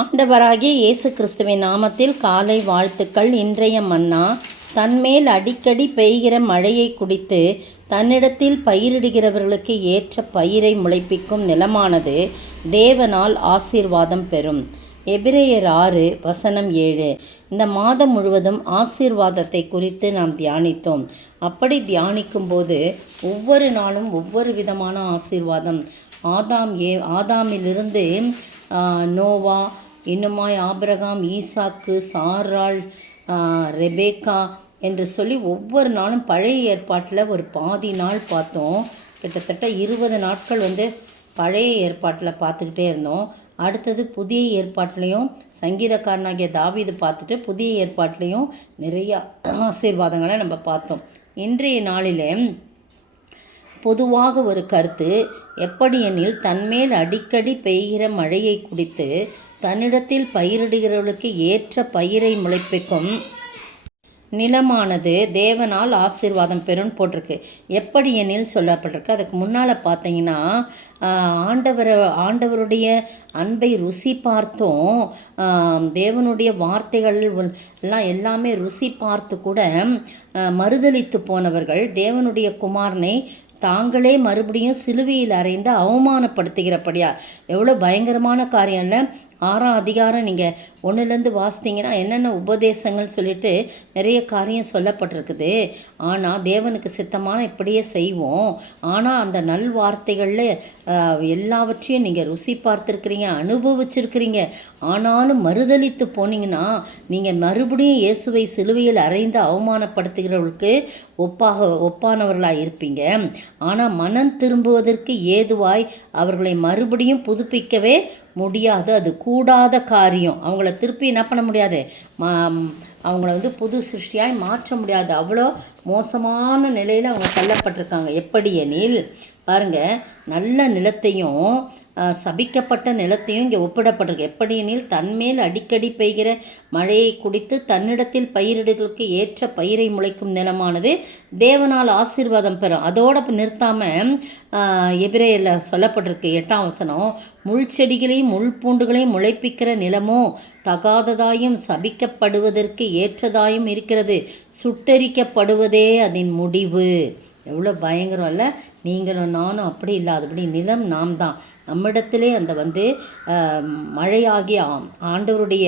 ஆண்டவராகிய இயேசு கிறிஸ்துவின் நாமத்தில் காலை வாழ்த்துக்கள். இன்றைய மன்னா, தன்மேல் அடிக்கடி பெய்கிற மழையை குடித்து தன்னிடத்தில் பயிரிடுகிறவர்களுக்கு ஏற்ற பயிரை முளைப்பிக்கும் நிலமானது தேவனால் ஆசீர்வாதம் பெறும். எபிரேயர் 6:7. இந்த மாதம் முழுவதும் ஆசீர்வாதத்தை குறித்து நாம் தியானித்தோம். அப்படி தியானிக்கும்போது ஒவ்வொரு நாளும் ஒவ்வொரு விதமான ஆசீர்வாதம். ஆதாமிலிருந்து நோவா, இன்னுமாய் ஆபிரகாம், ஈசாக்கு, சாராள், ரெபேக்கா என்று சொல்லி ஒவ்வொரு நாளும் பழைய ஏற்பாட்டில் ஒரு பாதி நாள் பார்த்தோம். கிட்டத்தட்ட 20 நாட்கள் பழைய ஏற்பாட்டில் பார்த்துக்கிட்டே இருந்தோம். அடுத்தது புதிய ஏற்பாட்டிலையும் சங்கீதக்காரனாகிய தாவீது பார்த்துட்டு புதிய ஏற்பாட்டிலையும் நிறைய ஆசீர்வாதங்களை நம்ம பார்த்தோம். இன்றைய நாளில் பொதுவாக ஒரு கருத்து, எப்படி எனில் தன்மேல் அடிக்கடி பெய்கிற மழையை குடித்து தன்னிடத்தில் பயிரிடுகிறவர்களுக்கு ஏற்ற பயிரை முளைப்பிக்கும் நிலமானது தேவனால் ஆசீர்வாதம் பெறும் போட்டிருக்கு. எப்படி எனில் சொல்லப்பட்டிருக்கு. அதுக்கு முன்னால் பார்த்தீங்கன்னா, ஆண்டவருடைய அன்பை ருசி பார்த்தோம். தேவனுடைய வார்த்தைகள் எல்லாமே ருசி பார்த்து கூட மறுதலித்து போனவர்கள் தேவனுடைய குமாரனை தாங்களே மறுபடியும் சிலுவையில் அறைந்து அவமானப்படுத்துகிறபடியா. எவ்வளோ பயங்கரமான காரியம் இல்லை? 6ஆம் அதிகாரம் நீங்கள் 1லேருந்து வாசித்தீங்கன்னா என்னென்ன உபதேசங்கள் சொல்லிட்டு நிறைய காரியம் சொல்லப்பட்டிருக்குது. ஆனால் தேவனுக்கு சித்தமான இப்படியே செய்வோம். ஆனால் அந்த நல் வார்த்தைகளில் எல்லாவற்றையும் நீங்கள் ருசி பார்த்துருக்குறீங்க, அனுபவிச்சிருக்கிறீங்க. ஆனாலும் மறுதலித்து போனீங்கன்னா நீங்கள் மறுபடியும் இயேசுவை சிலுவையில் அறைந்து அவமானப்படுத்துகிறவர்களுக்கு ஒப்பானவர்களாக இருப்பீங்க. ஆனால் மனம் திரும்புவதற்கு ஏதுவாய் அவர்களை மறுபடியும் புதுப்பிக்கவே முடியாது. அது கூடாத காரியம். அவங்கள திருப்பி என்ன பண்ண முடியாது, அவங்கள புது சிருஷ்டியாய் மாற்ற முடியாது. அவ்வளோ மோசமான நிலையில் அவங்க தள்ளப்பட்டிருக்காங்க. எப்படி எனில் பாருங்கள், நல்ல நிலத்தையும் சபிக்கப்பட்ட நிலத்தையும் இங்கே ஒப்பிடப்பட்டிருக்கு. எப்படி எனில் தன்மேல் அடிக்கடி பெய்கிற மழையை குடித்து தன்னிடத்தில் பயிரிடுகளுக்கு ஏற்ற பயிரை முளைக்கும் நிலமானது தேவனால் ஆசீர்வாதம் பெறும். அதோடு நிறுத்தாமல் எபிரேயரில் சொல்லப்பட்டிருக்கு 8ஆம் வசனம், முள் செடிகளையும் முள் பூண்டுகளையும் முளைப்பிக்கிற நிலமோ தகாததாயும் சபிக்கப்படுவதற்கு ஏற்றதாயும் இருக்கிறது, சுட்டரிக்கப்படுவதே அதன் முடிவு. எவ்வளோ பயங்கரம் இல்லை? நீங்களும் நானும் அப்படி இல்லாதபடி நிலம் நாம் தான். நம்மிடத்திலே அந்த மழையாகிய ஆண்டவருடைய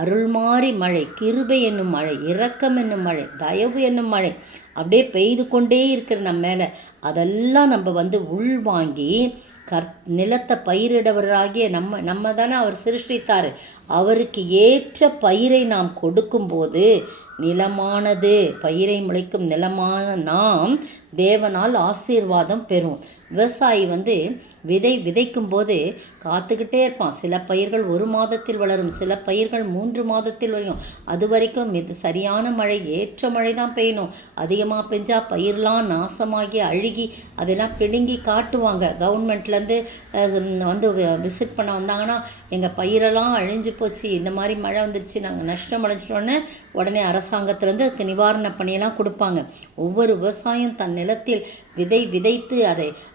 அருள்மாறி மழை, கிருபை என்னும் மழை, இரக்கம் என்னும் மழை, தயவு என்னும் மழை அப்படியே பெய்து கொண்டே இருக்கிற நம்ம மேலே அதெல்லாம் நம்ம உள்வாங்கி நிலத்தை பயிரிடவராகிய நம்ம தானே அவர் சிருஷ்டித்தார். அவருக்கு ஏற்ற பயிரை நாம் கொடுக்கும்போது நிலமானது, பயிரை முளைக்கும் நிலமான நாம் தேவனால் ஆசீர்வாதம் பெறும். விவசாயி விதைக்கும் போது காத்துக்கிட்டே இருப்பான். சில பயிர்கள் 1 மாதத்தில் வளரும், சில பயிர்கள் 3 மாதத்தில் வரும். அது வரைக்கும் சரியான மழை, ஏற்ற மழை தான் பெய்யணும். அதிகமாக பெஞ்சால் பயிரெலாம் நாசமாகி அழுகி அதெல்லாம் பிடுங்கி காட்டுவாங்க. கவர்மெண்ட்லேருந்து விசிட் பண்ண வந்தாங்கன்னா, எங்கள் பயிரெல்லாம் அழிஞ்சு போச்சு, இந்த மாதிரி மழை வந்துருச்சு, நாங்கள் நஷ்டம் அடைஞ்சிட்டோன்னு உடனே அரசாங்கத்திலேருந்து அதுக்கு நிவாரண பணியெல்லாம் கொடுப்பாங்க. ஒவ்வொரு விவசாயம் தன் நிலத்தில் விதைத்து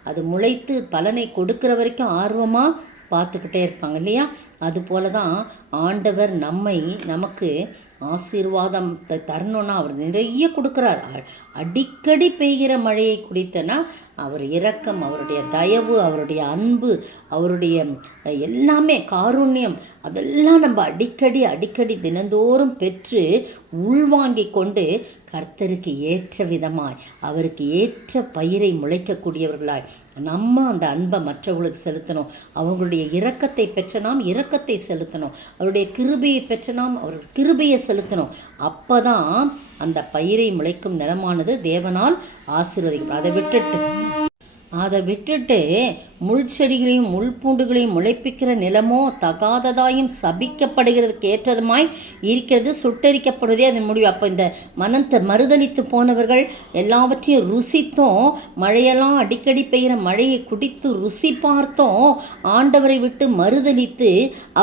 அது முளைத்து பலனை கொடுக்குற வரைக்கும் ஆர்வமாக பார்த்துக்கிட்டே இருப்பாங்க இல்லையா? அதுபோல தான் ஆண்டவர் நமக்கு ஆசீர்வாதம் தரணும்னா அவர் நிறைய கொடுக்குறார். அடிக்கடி பெய்கிற மழையை குடித்தனா அவர் இரக்கம், அவருடைய தயவு, அவருடைய அன்பு, அவருடைய எல்லாமே காருண்யம், அதெல்லாம் நம்ம அடிக்கடி தினந்தோறும் பெற்று உள்வாங்கி கொண்டு கர்த்தருக்கு ஏற்ற விதமாய் அவருக்கு ஏற்ற பயிரை முளைக்கக்கூடியவர்களாய் நம்ம அந்த அன்பை மற்றவர்களுக்கு செலுத்தணும். அவங்களுடைய இரக்கத்தை பெற்ற நாம் இரக்கத்தை செலுத்தணும். அவருடைய கிருபையை பெற்ற நாம் அவர் கிருபையை செலுத்தணும். அப்போ தான் அந்த பயிரை முளைக்கும் நிலமானது தேவனால் ஆசீர்வதிக்கப்படும். அதை விட்டுட்டு முள் செடிகளையும் முள் பூண்டுகளையும் முளைப்பிக்கிற நிலமோ தகாததாயும் சபிக்கப்படுகிறதுக்கு ஏற்றதுமாய் இருக்கிறது, சுட்டரிக்கப்படுவதே அதன் முடிவு. அப்போ இந்த மறுதலித்து போனவர்கள் எல்லாவற்றையும் ருசித்தும், மழையெல்லாம் அடிக்கடி பெய்கிற மழையை குடித்து ருசி பார்த்தோம், ஆண்டவரை விட்டு மறுதலித்து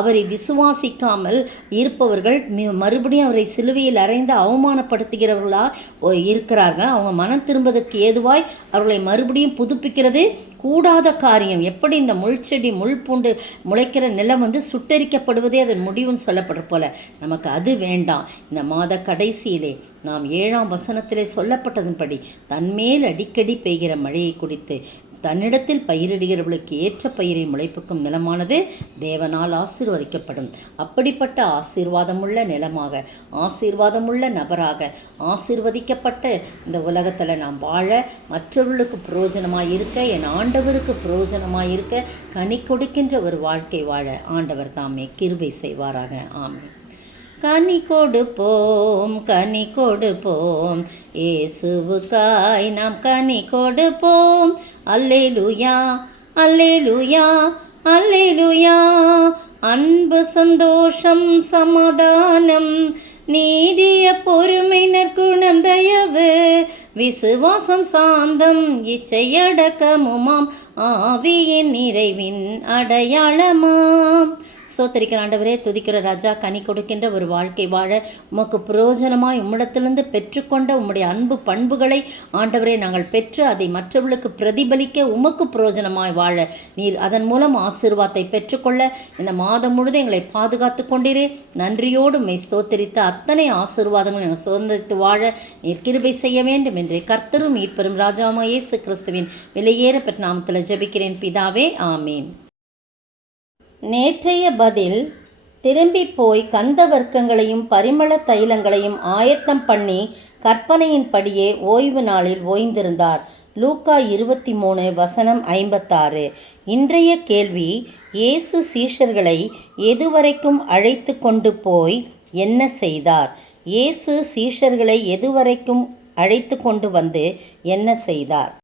அவரை விசுவாசிக்காமல் இருப்பவர்கள் மறுபடியும் அவரை சிலுவையில் அறைந்து அவமானப்படுத்துகிறவர்களாக இருக்கிறார்கள். அவங்க மனம் திரும்பதற்கு ஏதுவாய் அவர்களை மறுபடியும் புதுப்பிக்க சுட்டெரிக்கிறது கூடாத காரியம். எப்படி இந்த முள்செடி முள் பூண்டு முளைக்கிற நிலம் சுட்டெரிக்கப்படுவதே அதன் முடிவுன்னு சொல்லப்படுற போல நமக்கு அது வேண்டாம். இந்த மாத கடைசியிலே நாம் 7ஆம் வசனத்திலே சொல்லப்பட்டதன்படி தன்மேல் அடிக்கடி பெய்கிற மழையை குடித்து தன்னிடத்தில் பயிரிடுகிறவர்களுக்கு ஏற்ற பயிரை முளைப்புக்கும் நிலமானது தேவனால் ஆசீர்வதிக்கப்படும். அப்படிப்பட்ட ஆசீர்வாதமுள்ள நிலமாக, ஆசீர்வாதமுள்ள நபராக, ஆசீர்வதிக்கப்பட்ட இந்த உலகத்தில் நாம் வாழ, மற்றவர்களுக்கு பிரயோஜனமாக இருக்க, என் ஆண்டவருக்கு பிரயோஜனமாக இருக்க, கனி கொடுக்கின்ற ஒரு வாழ்க்கை வாழ ஆண்டவர் தாமே கிருபை செய்வாராக. ஆமென். கனி கொடுப்போம், கனி கொடுப்போம், இயேசுவுக்காய் நாம் கனி கொடுப்போம். அல்லேலூயா, அல்லேலூயா, அல்லேலூயா. அன்பு, சந்தோஷம், சமாதானம், நீடிய பொறுமை, நற்குணம், தயவு, விசுவாசம், சாந்தம், இச்சையடக்கமுமாம் ஆவியின் நிறைவின் அடையாளமாம். ஸ்தோத்திரிக்கிற ஆண்டவரே, துதிக்கிற ராஜா, கனி கொடுக்கின்ற ஒரு வாழ்க்கை வாழ உமக்கு பிரயோஜனமாய் உம்மிடத்திலிருந்து பெற்றுக்கொண்ட உம்முடைய அன்பு பண்புகளை ஆண்டவரே நாங்கள் பெற்று அதை மற்றவர்களுக்கு பிரதிபலிக்க உமக்கு பிரயோஜனமாய் வாழ நீர் அதன் மூலம் ஆசீர்வாதத்தை பெற்றுக்கொள்ள இந்த மாதம் முழுதும் எங்களை பாதுகாத்து கொண்டீரே. நன்றியோடு உம்மை ஸ்தோத்திரித்த அத்தனை ஆசீர்வாதங்களை நாங்கள் சுதந்திரித்து வாழ நீர் கிருபை செய்ய வேண்டும் என்று கர்த்தரும் மீட்பெரும் ராஜாவாகிய இயேசு கிறிஸ்துவின் விலையேற பெற்ற நாமத்தில் ஜெபிக்கிறேன் பிதாவே, ஆமேன். நேற்றைய பதில்: திரும்பி போய் கந்த வர்க்கங்களையும் பரிமள தைலங்களையும் ஆயத்தம் பண்ணி கற்பனையின்படியே ஓய்வு நாளில் ஓய்ந்திருந்தார். லூக்கா 23 வசனம் 56. இன்றைய கேள்வி: இயேசு சீஷர்களை எதுவரைக்கும் அழைத்து கொண்டு போய் என்ன செய்தார்? இயேசு சீஷர்களை எதுவரைக்கும் அழைத்து கொண்டு வந்து என்ன செய்தார்?